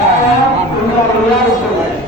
الله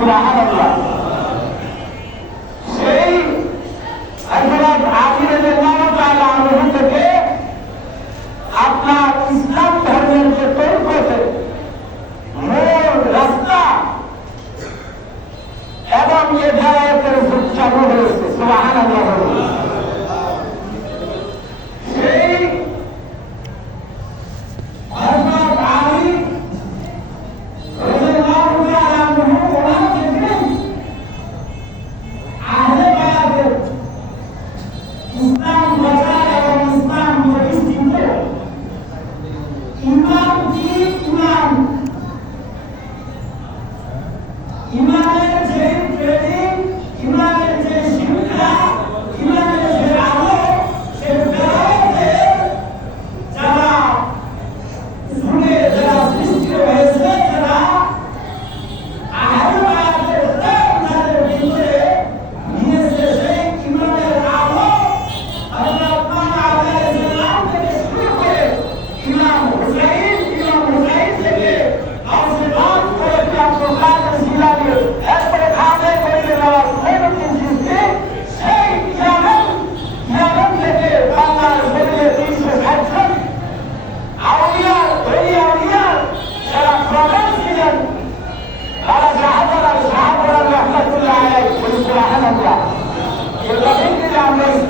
সুরা আল্লাহ Imagine Jane trading, imagine Jane Shimka.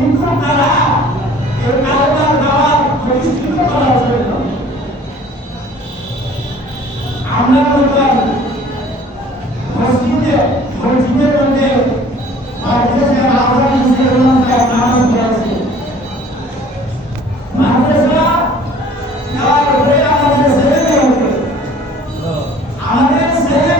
কিন্তু তারা এই কারবার নামাজ প্রতিষ্ঠিত করার জন্য আমরা বলতাম মসজিদে মসজিদের মধ্যে মাদ্রাসা আজান আমাদের